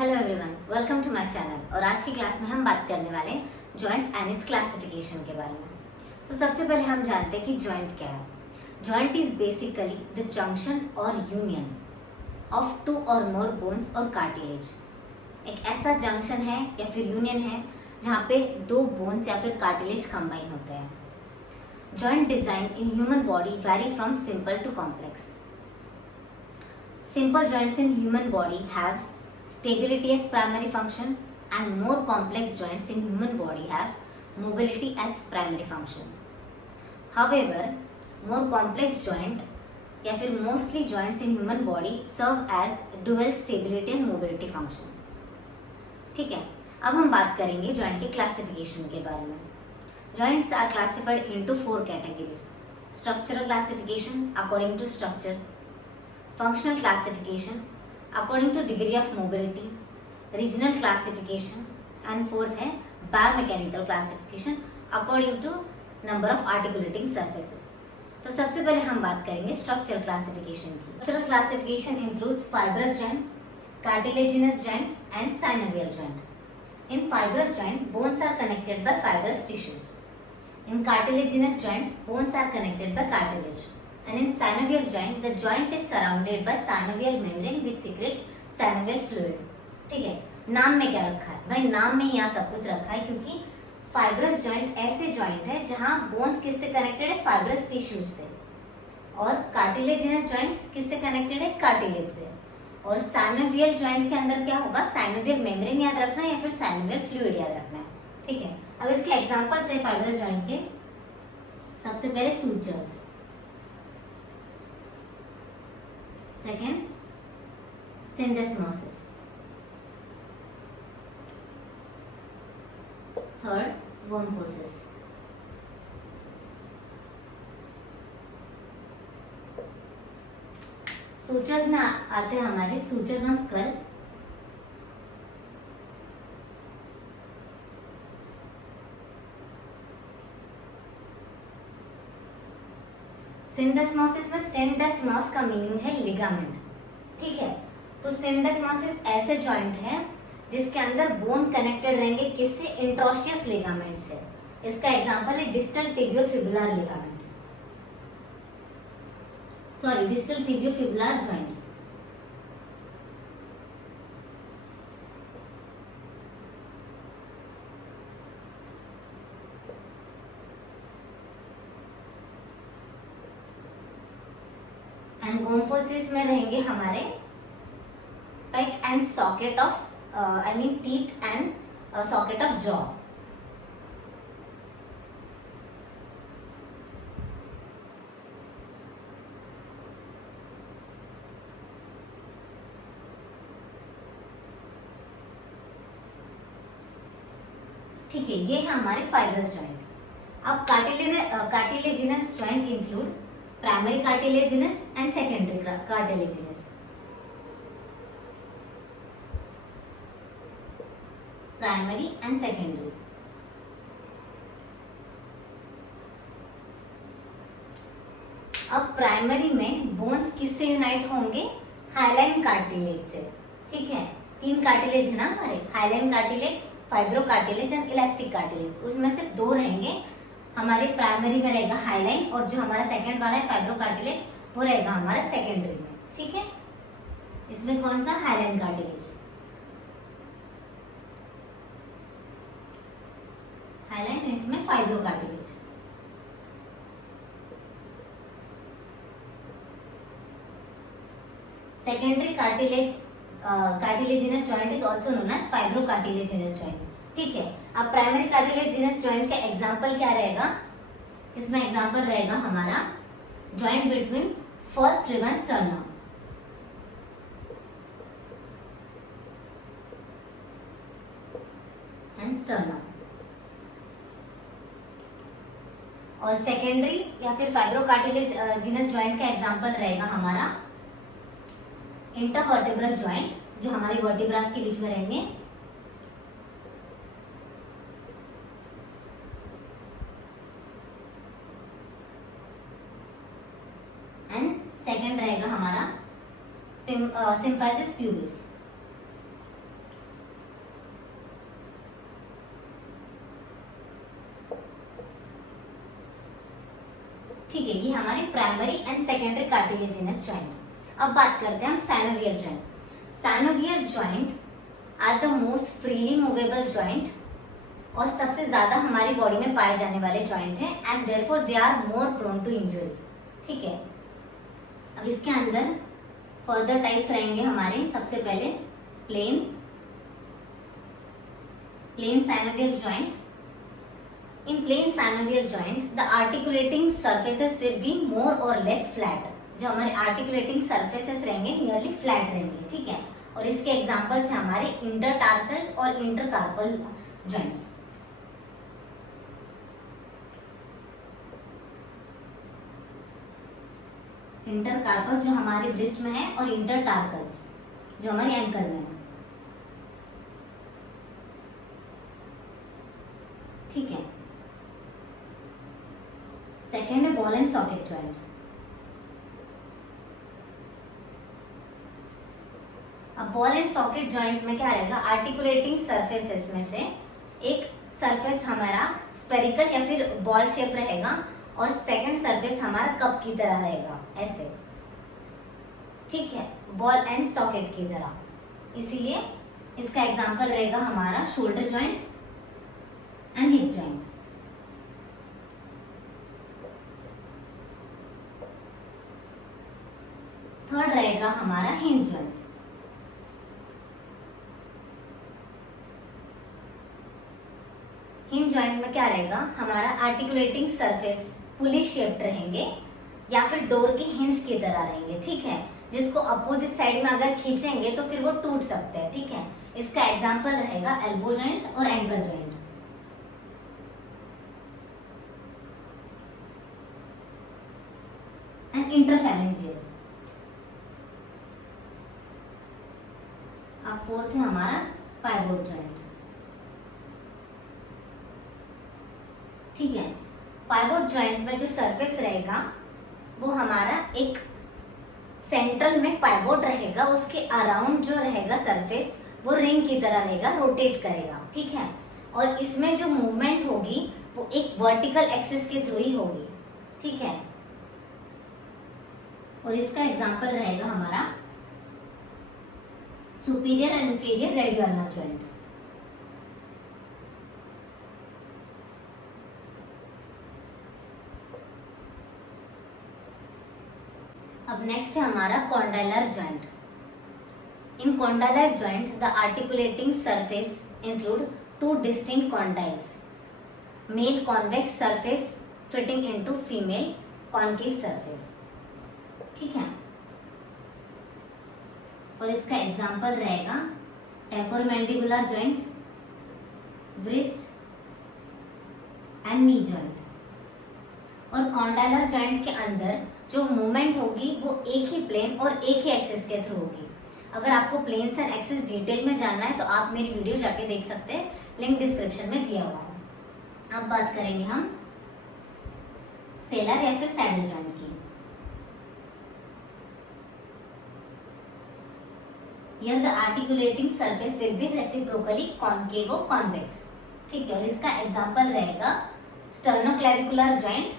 Hello everyone, welcome to my channel. और आज की क्लास में हम बात करने वाले हैं जॉइंट एंड इट्स क्लासिफिकेशन के बारे में। तो सबसे पहले हम जानते हैं कि जॉइंट क्या है। Joint is basically the junction और यूनियन ऑफ टू और मोर बोन्स और कार्टिलेज। एक ऐसा जंक्शन है या फिर यूनियन है जहाँ पे दो बोन्स या फिर कार्टिलेज कंबाइन होते हैं। Joint design in human body vary from simple to complex. Simple joints in human body have stability as primary function and more complex joints in human body have mobility as primary function. However, more complex joint या फिर mostly joints in human body serve as dual stability and mobility function. ठीक है, अब हम बात करेंगे joint की classification के बारे में। Joints are classified into four categories: structural classification according to structure, functional classification according to degree of mobility, regional classification and fourth है biomechanical classification according to number of articulating surfaces. तो सबसे पहले हम बात करेंगे structural classification की। Structural classification includes fibrous joint, cartilaginous joint and synovial joint. In fibrous joint, bones are connected by fibrous tissues. In cartilaginous joints, bones are connected by cartilage. And in synovial joint, the joint is surrounded by synovial membrane which secretes synovial fluid. ठीक है, नाम में क्या रखा है भाई? नाम में यहाँ सब कुछ रखा है क्योंकि फाइब्रस जॉइंट ऐसे जॉइंट है जहाँ बोन्स किससे कनेक्टेड है? फाइब्रस टिश्यूज से। और कार्टिलेजिनस जॉइंट्स किससे कनेक्टेड है? कार्टिलेज से। और साइनोवियल जॉइंट के अंदर क्या होगा? साइनोवियल मेम्ब्रेन याद रखना है या फिर साइनोवियल फ्लूइड याद रखना है। ठीक है, अब इसके एग्जांपल्स है फाइब्रस जॉइंट के। सबसे पहले sutures, second syndesmosis, third womphoses, sutures में आते हैं हमारे सूचर्स ऑन स्कल, सिंडेस्मोसिस में सिंडेस्मोस का मीनिंग है लिगामेंट। ठीक है, तो सिंडेस्मोसिस ऐसे जॉइंट है जिसके अंदर बोन कनेक्टेड रहेंगे किससे? इंट्रोशियस लिगामेंट से। इसका एग्जांपल है distal tibiofibular ligament, sorry distal tibiofibular joint. And gomphosis में रहेंगे हमारे peg and socket of teeth and socket of jaw. ठीक है, ये है हमारे फाइब्रस जॉइंट। अब cartilaginous joint include primary cartilaginous and secondary cartilaginous. Primary and secondary. अब प्राइमरी में बोन्स किससे यूनाइट होंगे? हाइलाइन कार्टिलेज से। ठीक है, तीन कार्टिलेज है ना हमारे, hyaline cartilage, fibro cartilage and elastic cartilage. उसमें से दो रहेंगे हमारे प्राइमरी में रहेगा हाइलाइन, और जो हमारा सेकंड वाला है फाइब्रो कार्टिलेज वो रहेगा हमारा सेकेंडरी में। ठीक है, इसमें कौन सा? Hyaline cartilage. हाइलाइन, इसमें fibro cartilage. Secondary cartilaginous joint is also known as fibro cartilaginous joint. ठीक है, अब प्राइमरी कार्टिलेजिनस जॉइंट का एग्जांपल क्या रहेगा? इसमें एग्जांपल रहेगा हमारा joint between first rib and sternum. और सेकेंडरी या फिर फाइब्रो कार्टिलेजिनस जॉइंट का एग्जांपल रहेगा हमारा इंटरवर्टिब्रल जॉइंट, जो हमारे वर्टिब्रास के बीच में रहेंगे। एंड सेकेंड रहेगा हमारा सिम्फाइसिस प्यूबिस। ठीक है, ये हमारे primary and secondary cartilaginous joint. अब बात करते हैं हम synovial joint. Synovial joint are the most freely movable joint और सबसे ज्यादा हमारी बॉडी में पाए जाने वाले जॉइंट है and therefore they are more prone to injury. ठीक है, अब इसके अंदर फर्दर टाइप्स रहेंगे हमारे। सबसे पहले plane synovial joint. In plain synovial joint, the articulating surfaces will be more or less flat. जो हमारे articulating surfaces रहेंगे nearly flat रहेंगे। ठीक है, और इसके एग्जाम्पल्स हैं हमारे इंटरटार्सल और इंटरकार्पल जॉइंट्स। इंटरकार्पल जो हमारे ब्रिस्ट में है और इंटरटार्सल्स जो हमारे एंकल में है। ठीक है, सेकेंड है बॉल एंड सॉकेट जॉइंट। अब बॉल एंड सॉकेट जॉइंट में क्या रहेगा, आर्टिकुलेटिंग सरफेसेस में से एक सरफेस हमारा स्पेरिकल या फिर बॉल शेप रहेगा और सेकंड सरफेस हमारा कप की तरह रहेगा, ऐसे। ठीक है, बॉल एंड सॉकेट की तरह। इसीलिए इसका एग्जांपल रहेगा हमारा shoulder joint and hip joint. Third रहेगा हमारा हिंज जॉइंट। हिंज जॉइंट में क्या रहेगा, हमारा आर्टिकुलेटिंग सरफेस पुली शेप्ड रहेंगे या फिर डोर के हिंज की तरह रहेंगे। ठीक है, जिसको अपोजिट साइड में अगर खींचेंगे तो फिर वो टूट सकते हैं। ठीक है, इसका एग्जांपल रहेगा एल्बो जॉइंट और एंकल जॉइंट। And interphalangeal. अब फोर्थ है हमारा पाइवोट जॉइंट। ठीक है, पाइवोट जॉइंट में जो सरफेस रहेगा वो हमारा एक सेंट्रल में पाइवोट रहेगा, उसके अराउंड जो रहेगा सरफेस वो रिंग की तरह रहेगा, रोटेट करेगा। ठीक है, और इसमें जो मूवमेंट होगी वो एक वर्टिकल एक्सिस के थ्रू ही होगी। ठीक है, और इसका एग्जांपल रहेगा हमारा superior and inferior radial ulna joint. अब नेक्स्ट है हमारा condylar joint. In condylar joint the articulating surface include two distinct condyles, male convex surface fitting into female concave surface. ठीक है, और इसका एग्जांपल रहेगा temporomandibular joint, wrist and knee joint. और condylar joint के अंदर जो मूवमेंट होगी वो एक ही प्लेन और एक ही एक्सिस के थ्रू होगी। अगर आपको प्लेन्स एंड एक्सिस डिटेल में जानना है तो आप मेरी वीडियो जाके देख सकते हैं, लिंक डिस्क्रिप्शन में दिया हुआ है। अब बात करेंगे हम सेलर या फिर सैडल जॉइंट की। Here the articulating surface will be reciprocally concave or convex। ठीक है, और इसका एग्जांपल रहेगा sternoclavicular joint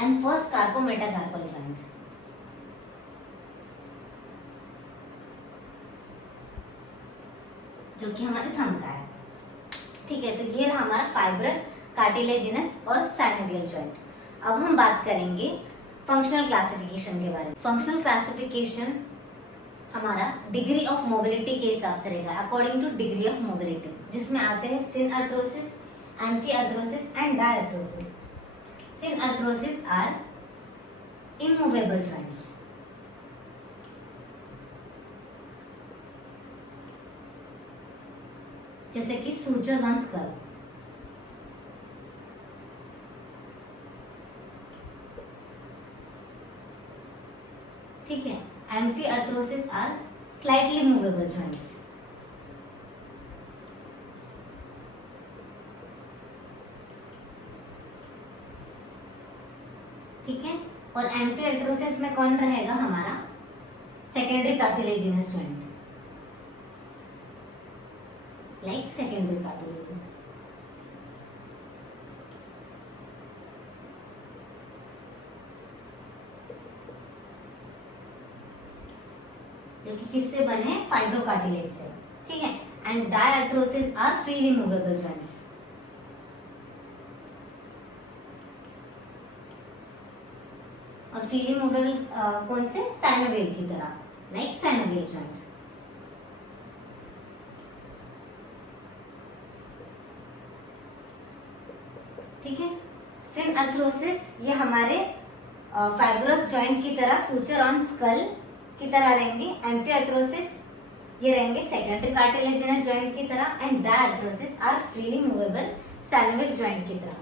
and first carpometacarpal joint. जो कि हमारे थंब का है। ठीक है, तो ये रहा हमारा फाइब्रस, कार्टिलेजिनस और साइनोवियल जॉइंट। अब हम बात करेंगे फंक्शनल क्लासिफिकेशन के बारे में। फंक्शनल क्लासिफिकेशन हमारा डिग्री ऑफ मोबिलिटी के हिसाब से रहेगा, according to degree of mobility, जिसमें आते हैं synarthrosis, amphiarthrosis and diarthrosis. Synarthrosis are immovable joints. जैसे कि सूचर्स एंड स्कल। ठीक है, amphiarthrosis are slightly movable joints. ठीक है, और एम्फीअर्थ्रोसिस में कौन रहेगा हमारा secondary cartilaginous joint. Like secondary cartilages. जो कि किससे बने हैं? फाइब्रोकार्टिलेज से, ठीक है। And diarthrosis are freely movable joints. और फ्रीली मूवेबल कौन से? साइनोवियल की तरह, लाइक साइनोवियल जॉइंट। ठीक है। सिनआर्थ्रोसिस ये हमारे फाइब्रस जॉइंट की तरह सूचर ऑन स्कल की तरह रहेंगे। एम्फीआर्थ्रोसिस ये रहेंगे सेकेंडरी कार्टिलेजिनस जॉइंट की तरह। And diarthrosis are freely movable synovial joint की तरह।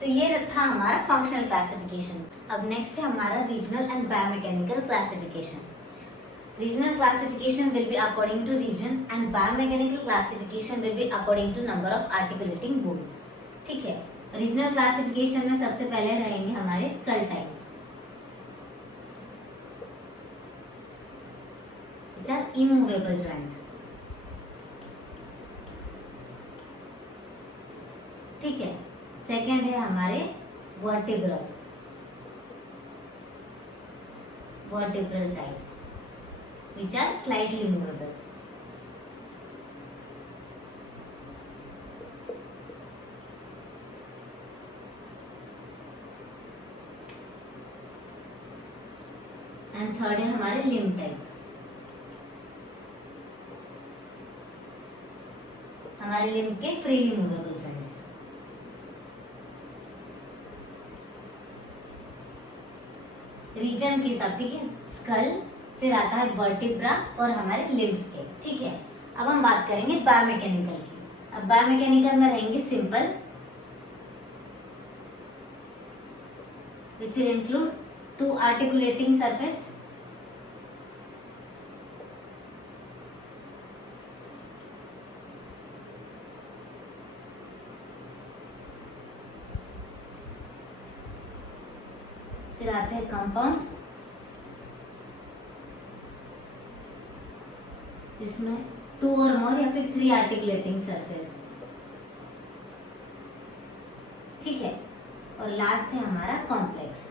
तो ये था हमारा फंक्शनल क्लासिफिकेशन। अब नेक्स्ट है हमारा regional and biomechanical classification. Regional classification will be according to region and biomechanical classification will be according to number of articulating bones. ठीक है। रीजनल क्लासिफिकेशन में सबसे पहले रहेंगे हमारे skull type, which are immovable joint। ठीक है। सेकेंड है हमारे vertebral type, which are slightly movable। And third है हमारे लिम्ब टाइप। हमारे लिम्ब के फ्रीली मूवेबल जॉइंट्स। रीजन के हिसाब, ठीक है, स्कल, फिर आता है वर्टिब्रा और हमारे लिम्ब्स के। ठीक है। अब हम बात करेंगे बायोमैकेनिकल की। अब बायोमैकेनिकल में रहेंगे simple, which will include two articulating surface, फिर आते हैं कंपाउंड, इसमें टू और मोर या फिर थ्री आर्टिकुलेटिंग सरफेस। ठीक है। और लास्ट है हमारा कॉम्प्लेक्स,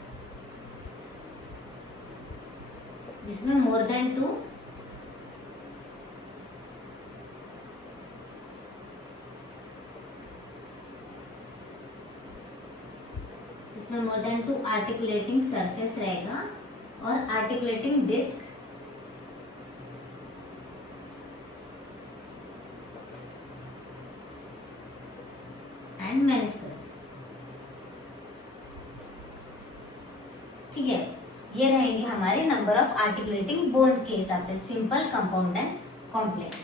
जिसमें more than to articulating surface रहेगा और आर्टिकुलेटिंग डिस्क एंड मेनिस्कस। ठीक है। ये रहेंगे हमारे नंबर ऑफ आर्टिकुलेटिंग बोन्स के हिसाब से, सिंपल, कंपाउंड एंड कॉम्प्लेक्स।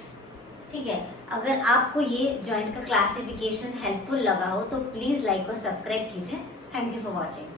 ठीक है। अगर आपको ये जॉइंट का क्लासिफिकेशन हेल्पफुल लगा हो तो प्लीज लाइक और सब्सक्राइब कीजिए। Thank you for watching.